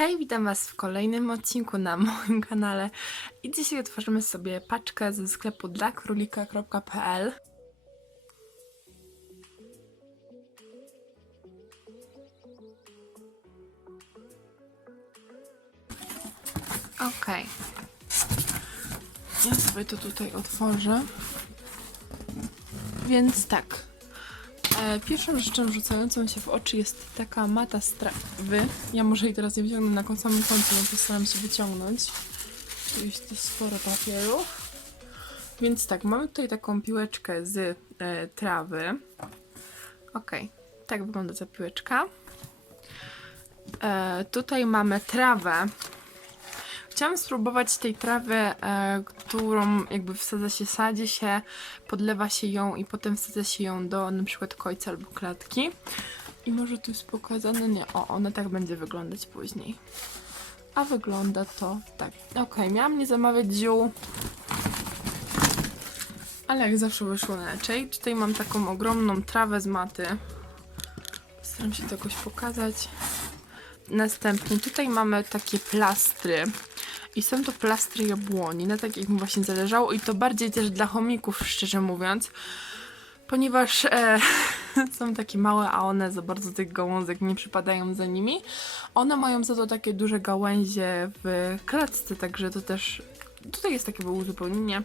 Hej, witam Was w kolejnym odcinku na moim kanale i dzisiaj otworzymy sobie paczkę ze sklepu dla królika.pl Okej. Ja sobie to tutaj otworzę. Więc tak. E, pierwszą rzeczą rzucającą się w oczy jest taka mata z trawy. Ja może jej teraz nie wyciągnę na samym końcu, no postaram się wyciągnąć. Jest to sporo papieru. Więc tak, mamy tutaj taką piłeczkę z e, trawy. Okej, tak wygląda ta piłeczka. E, tutaj mamy trawę. Chciałam spróbować tej trawy, e, którą jakby wsadza się, sadzi się, podlewa się ją i potem wsadza się ją do na przykład kojca albo klatki. I może tu jest pokazane, nie, o, ona tak będzie wyglądać później. A wygląda to tak. Okej, miałam nie zamawiać ziół, ale jak zawsze wyszło inaczej. Tutaj mam taką ogromną trawę z maty. Staram się to jakoś pokazać. Następnie tutaj mamy takie plastry. I są to plastry jabłoni, na tak jak mi właśnie zależało. I to bardziej też dla chomików, szczerze mówiąc. Ponieważ e, są takie małe, a one za bardzo tych gałązek nie przypadają za nimi. One mają za to takie duże gałęzie w klatce, także to też tutaj jest takie uzupełnienie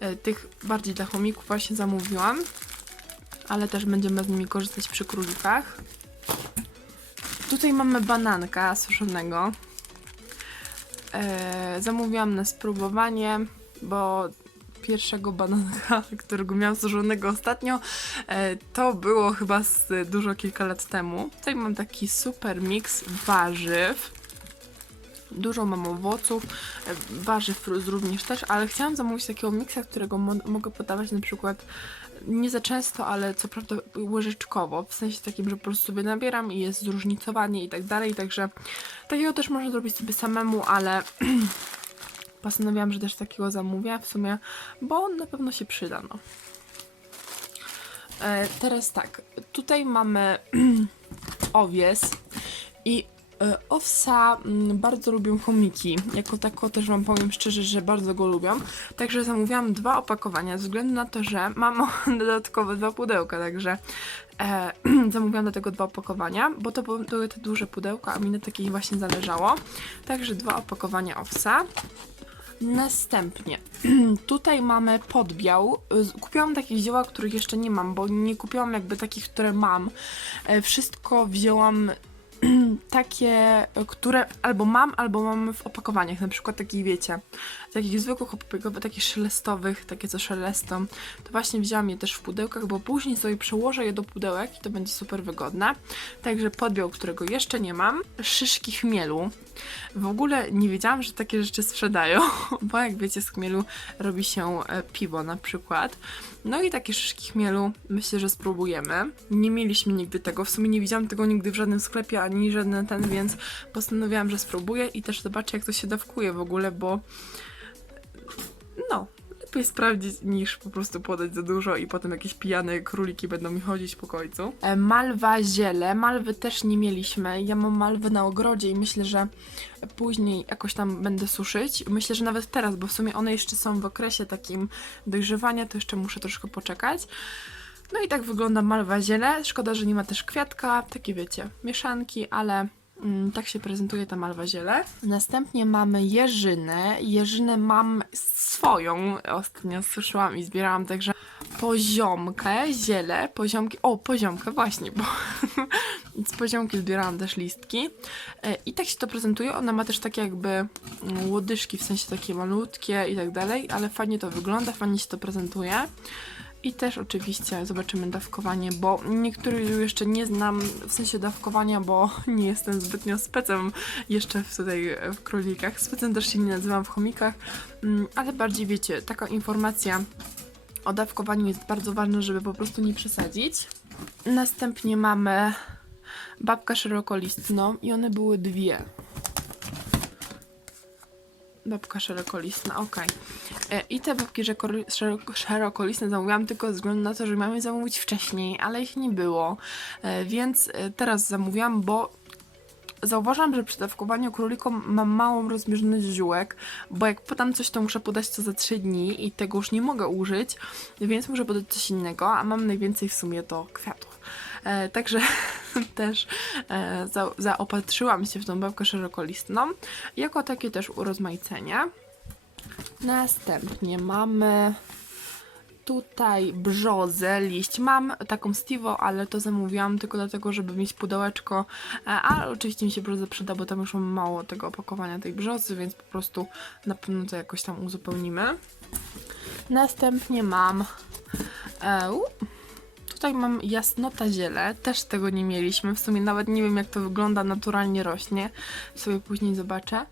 e, tych bardziej dla chomików właśnie zamówiłam. Ale też będziemy z nimi korzystać przy królikach. Tutaj mamy bananka suszonego. E, zamówiłam na spróbowanie, bo pierwszego bananka, którego miałam suszonego ostatnio, e, to było chyba z dużo kilka lat temu. Tutaj mam taki super miks warzyw. Dużo mam owoców, e, warzyw ró- również też, ale chciałam zamówić takiego miksa, którego mo- mogę podawać na przykład nie za często, ale co prawda łyżeczkowo, w sensie takim, że po prostu sobie nabieram i jest zróżnicowanie i tak dalej, także takiego też można zrobić sobie samemu, ale postanowiłam, że też takiego zamówię w sumie, bo na pewno się przyda, no. E, teraz tak, tutaj mamy owies i owsa mm, bardzo lubią chomiki. Jako tako też wam powiem szczerze, że bardzo go lubią. Także zamówiłam dwa opakowania, ze względu na to, że mam dodatkowe dwa pudełka, także e, zamówiłam do tego dwa opakowania, bo to były te duże pudełka, a mi na takich właśnie zależało. Także dwa opakowania owsa. Następnie tutaj mamy podbiał. Y, Kupiłam takie zioła, których jeszcze nie mam, bo nie kupiłam jakby takich, które mam. E, Wszystko wzięłam takie, które albo mam, albo mam w opakowaniach, na przykład takich, wiecie, takich zwykłych opakowań, takich szelestowych, takie co szelestą, to właśnie wzięłam je też w pudełkach, bo później sobie przełożę je do pudełek i to będzie super wygodne. Także podbiał, którego jeszcze nie mam, szyszki chmielu. W ogóle nie wiedziałam, że takie rzeczy sprzedają, bo jak wiecie, z chmielu robi się e, piwo na przykład. No i takie szyszki chmielu myślę, że spróbujemy. Nie mieliśmy nigdy tego, w sumie nie widziałam tego nigdy w żadnym sklepie, ani żaden ten, więc postanowiłam, że spróbuję i też zobaczę, jak to się dawkuje w ogóle, bo no, lepiej sprawdzić niż po prostu podać za dużo i potem jakieś pijane króliki będą mi chodzić po końcu. E, malwa ziele. Malwy też nie mieliśmy. Ja mam malwy na ogrodzie i myślę, że później jakoś tam będę suszyć. Myślę, że nawet teraz, bo w sumie one jeszcze są w okresie takim dojrzewania, to jeszcze muszę troszkę poczekać. No i tak wygląda malwa ziele. Szkoda, że nie ma też kwiatka, takie wiecie, mieszanki, ale mm, tak się prezentuje ta malwa ziele. Następnie mamy jeżynę. Jeżynę mam swoją. Ostatnio suszyłam i zbierałam także poziomkę, ziele, poziomki. O, poziomkę, właśnie, bo z poziomki zbierałam też listki. E, I tak się to prezentuje. Ona ma też takie jakby mm, łodyżki, w sensie takie malutkie i tak dalej, ale fajnie to wygląda, fajnie się to prezentuje. I też oczywiście zobaczymy dawkowanie, bo niektórych jeszcze nie znam w sensie dawkowania, bo nie jestem zbytnio specem jeszcze w, tutaj w królikach. Specem też się nie nazywam w chomikach, mm, ale bardziej wiecie, taka informacja o dawkowaniu jest bardzo ważna, żeby po prostu nie przesadzić. Następnie mamy babka szerokolistną i one były dwie. Babka szerokolistna, okej. E, I te babki szerokolistne zamówiłam tylko ze względu na to, że miałam je zamówić wcześniej, ale ich nie było. E, Więc e, teraz zamówiłam, bo zauważam, że przy dawkowaniu królikom mam małą rozbieżność ziółek, bo jak podam coś, to muszę podać to za 3 dni i tego już nie mogę użyć, więc muszę podać coś innego, a mam najwięcej w sumie to kwiatów. Także też e, za, zaopatrzyłam się w tą babkę szerokolistną. Jako takie też urozmaicenie. Następnie mamy tutaj brzozę, liść. Mam taką Stivo, ale to zamówiłam tylko dlatego, żeby mieć pudełeczko, ale oczywiście mi się brzoza przyda, bo tam już mam mało tego opakowania tej brzozy, więc po prostu na pewno to jakoś tam uzupełnimy. Następnie mam e, Tutaj mam jasnota ziele, też tego nie mieliśmy. W sumie nawet nie wiem jak to wygląda, naturalnie rośnie. Sobie później zobaczę.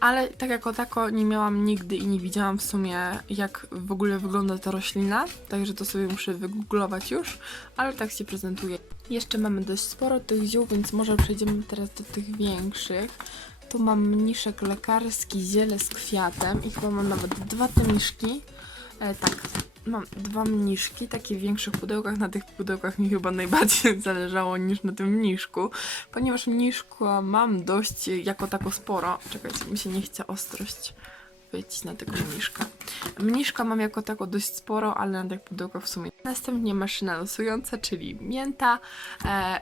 Ale tak jako tako nie miałam nigdy i nie widziałam w sumie jak w ogóle wygląda ta roślina. Także to sobie muszę wygooglować już, ale tak się prezentuje. Jeszcze mamy dość sporo tych ziół, więc może przejdziemy teraz do tych większych. Tu mam mniszek lekarski, ziele z kwiatem i chyba mam nawet dwa te miszki. E, tak, mam dwa mniszki, takie w większych pudełkach. Na tych pudełkach mi chyba najbardziej zależało niż na tym mniszku, ponieważ mniszka mam dość jako tako sporo. Czekajcie, mi się nie chce ostrość wyjść na tego mniszka. Mniszka mam jako tako dość sporo, ale na tych pudełkach w sumie. Następnie maszyna losująca, czyli mięta. E,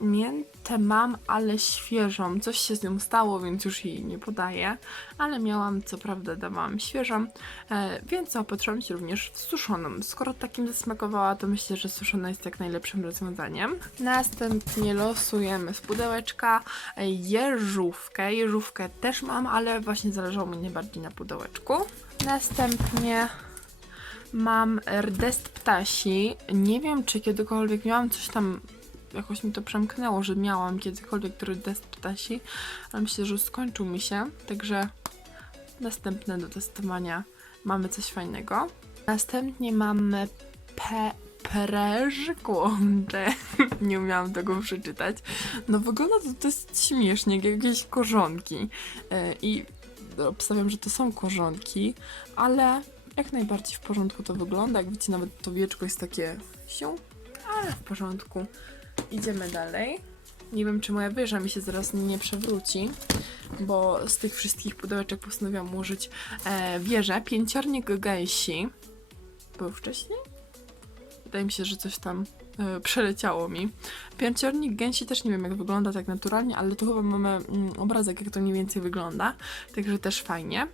Miętę mam, ale świeżą. Coś się z nią stało, więc już jej nie podaję. Ale miałam, co prawda, dawałam świeżą, e, więc zaopatrzyłam się również w suszoną. Skoro takim zasmakowała, to myślę, że suszona jest jak najlepszym rozwiązaniem. Następnie losujemy z pudełeczka e, jeżówkę. Jeżówkę też mam, ale właśnie zależało mi najbardziej na pudełeczku. Następnie mam rdest ptasi. Nie wiem, czy kiedykolwiek miałam coś tam jakoś mi to przemknęło, że miałam kiedykolwiek rdest ptasi, ale myślę, że skończył mi się, także następne do testowania mamy coś fajnego. Następnie mamy pe preż kłącze. Nie umiałam tego przeczytać. No wygląda to dość śmiesznie, jak jakieś korzonki. Yy, I obstawiam, że to są korzonki, ale jak najbardziej w porządku to wygląda. Jak widzicie, nawet to wieczko jest takie sią, ale w porządku. Idziemy dalej. Nie wiem, czy moja wieża mi się zaraz nie przewróci, bo z tych wszystkich pudełeczek postanowiłam użyć e, wieżę. Pięciornik gęsi. Był wcześniej? Wydaje mi się, że coś tam e, przeleciało mi. Pięciornik gęsi też nie wiem, jak wygląda tak naturalnie, ale tu chyba mamy mm, obrazek, jak to mniej więcej wygląda. Także też fajnie.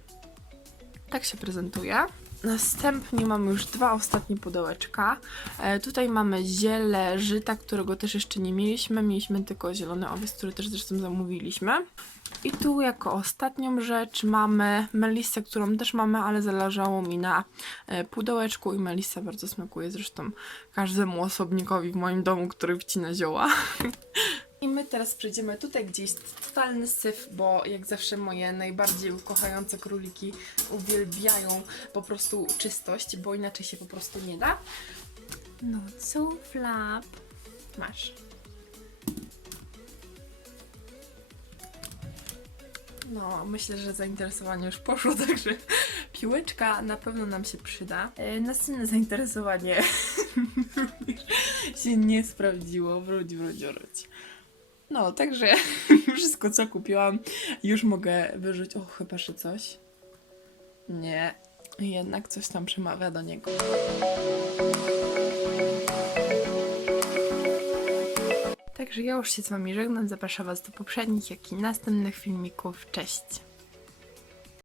Tak się prezentuje. Następnie mamy już dwa ostatnie pudełeczka. E, tutaj mamy ziele żyta, którego też jeszcze nie mieliśmy. Mieliśmy tylko zielony owiec, który też zresztą zamówiliśmy. I tu jako ostatnią rzecz mamy melisę, którą też mamy, ale zależało mi na e, pudełeczku i melisa bardzo smakuje zresztą każdemu osobnikowi w moim domu, który wcina zioła. Teraz przejdziemy tutaj, gdzie jest totalny syf, bo jak zawsze moje najbardziej ukochające króliki uwielbiają po prostu czystość, bo inaczej się po prostu nie da. No co, flap? Masz. No, myślę, że zainteresowanie już poszło, także piłeczka na pewno nam się przyda. E, następne zainteresowanie się nie sprawdziło. Wróć, wróć, wróć. No, także wszystko co kupiłam już mogę wyrzucić. O, chyba, że coś. Nie, jednak coś tam przemawia do niego. Także ja już się z Wami żegnam. Zapraszam Was do poprzednich, jak i następnych filmików. Cześć!